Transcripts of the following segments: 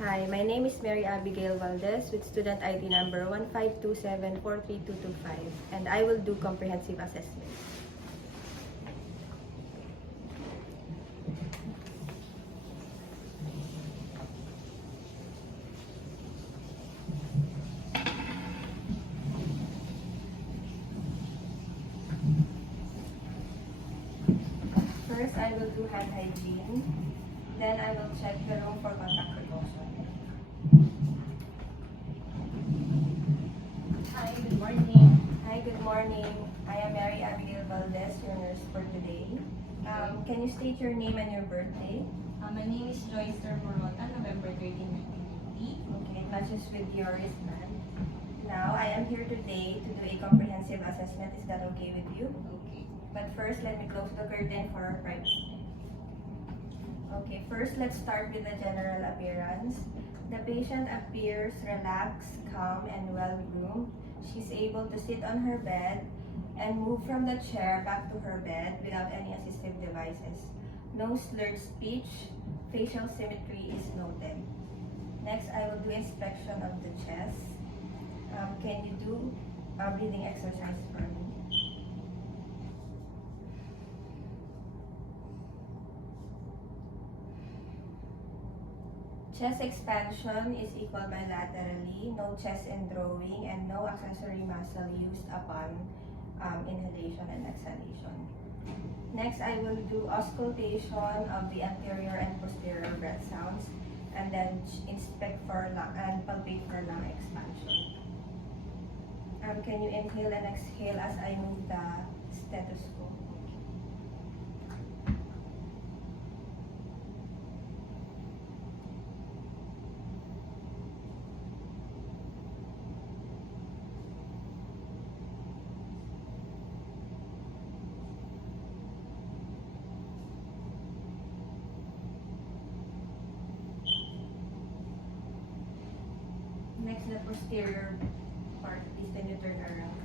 Hi, my name is Mary Abigail Valdez with student ID number 1527-43225, and I will do comprehensive assessment. First, I will do hand hygiene. Then I will check the room for contact precaution. Hi, good morning. Hi, good morning. I am Mary Abigail Valdez, your nurse for today. Can you state your name and your birthday? My name is Joyce Morota, November 13, 1990. Okay, it matches with your wristband. Now, I am here today to do a comprehensive assessment. Is that okay with you? Okay. But first, let me close the curtain for our privacy. Okay, first let's start with the general appearance. The patient appears relaxed, calm, and well-groomed. She's able to sit on her bed and move from the chair back to her bed without any assistive devices. No slurred speech, facial symmetry is noted. Next, I will do inspection of the chest. Can you do a breathing exercise for me? Chest expansion is equal bilaterally, no chest indrawing, and no accessory muscle used upon inhalation and exhalation. Next, I will do auscultation of the anterior and posterior breath sounds, and then inspect for lung and palpate for lung expansion. Can you inhale and exhale as I move the stethoscope? Next, the posterior part, please can you turn around?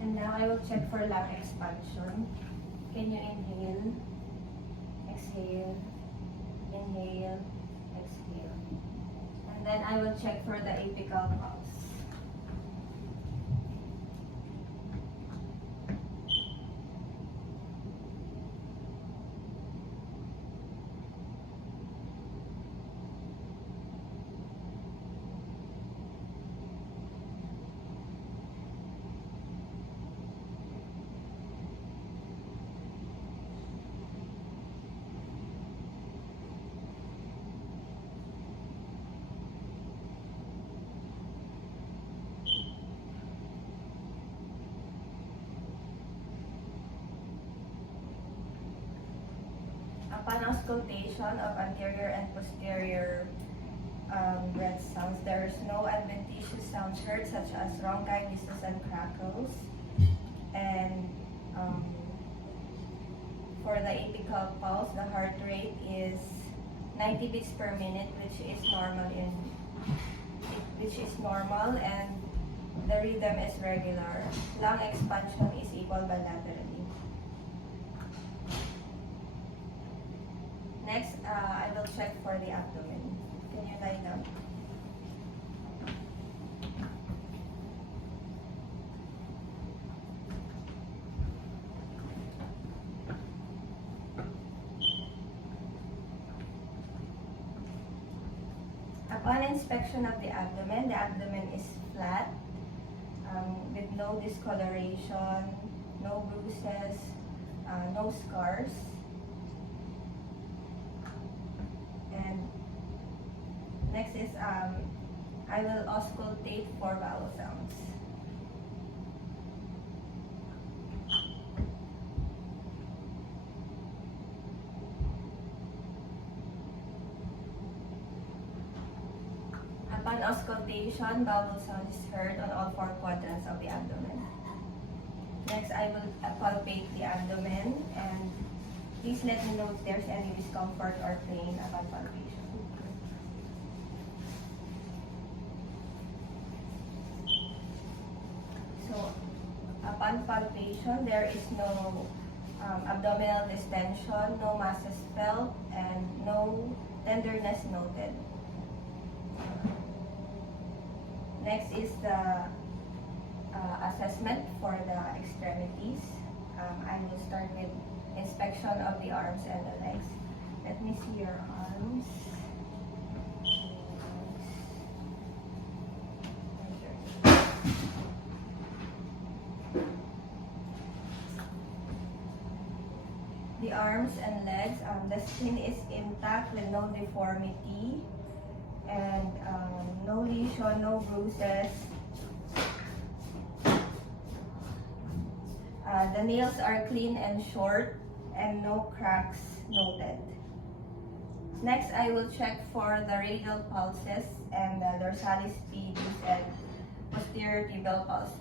And now I will check for lung expansion. Can you inhale, exhale, inhale, exhale. And then I will check for the apical pulse. Upon auscultation of anterior and posterior breath sounds, there is no adventitious sounds heard, such as rhonchi, whistlers, and crackles. And for the apical pulse, the heart rate is 90 beats per minute, which is normal, and the rhythm is regular. Lung expansion is equal bilaterally. Next, I will check for the abdomen. Can you lie down? Upon inspection of the abdomen is flat, with no discoloration, no bruises, no scars. And next is I will auscultate for vowel sounds. Upon auscultation, bowel sound is heard on all four quadrants of the abdomen. Next, I will palpate the abdomen, and please let me know if there's any discomfort or pain upon palpation. So, upon palpation, there is no abdominal distension, no masses felt, and no tenderness noted. Next is the assessment for the extremities. I will start with inspection of the arms and the legs. Let me see your arms. The arms and legs, the skin is intact with no deformity and no lesion, no bruises. The nails are clean and short and no cracks noted. Next, I will check for the radial pulses and the dorsalis pedis and posterior tibial pulses.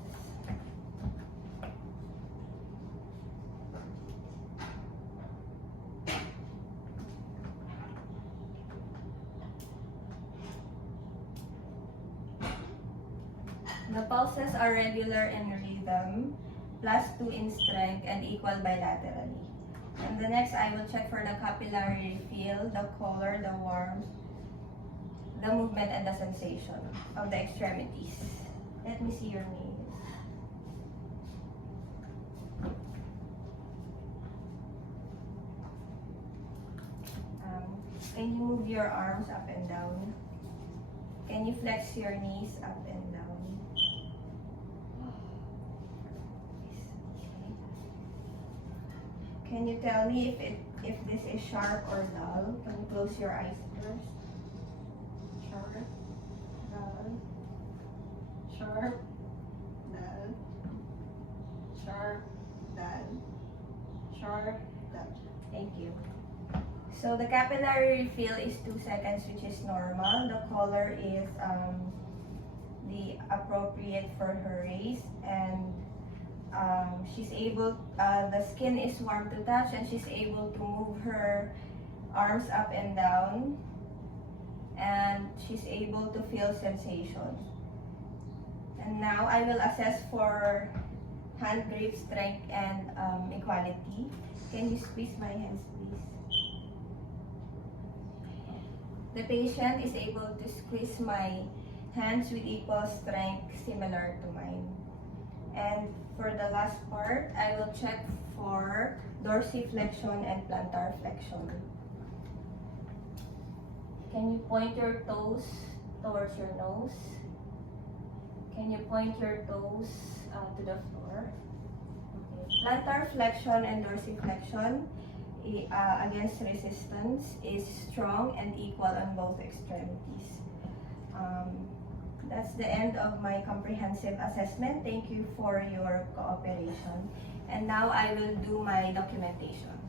The pulses are regular in rhythm, +2 in strength, and equal bilaterally. And the next, I will check for the capillary refill, the color, the warmth, the movement, and the sensation of the extremities. Let me see your nails. Can you move your arms up and down? Can you flex your knees up and down? Can you tell me if this is sharp or dull? Can you close your eyes first? Sharp, dull, sharp, dull, sharp, dull, sharp, dull. Thank you. So the capillary refill is 2 seconds, which is normal. The color is the appropriate for her race, and she's able, the skin is warm to touch, and she's able to move her arms up and down, and she's able to feel sensation. And now I will assess for hand grip strength and equality. Can you squeeze my hands, please? The patient is able to squeeze my hands with equal strength, similar to mine. And for the last part, I will check for dorsiflexion and plantar flexion. Can you point your toes towards your nose? Can you point your toes to the floor? Okay. Plantar flexion and dorsiflexion against resistance is strong and equal on both extremities. That's the end of my comprehensive assessment. Thank you for your cooperation. And now I will do my documentation.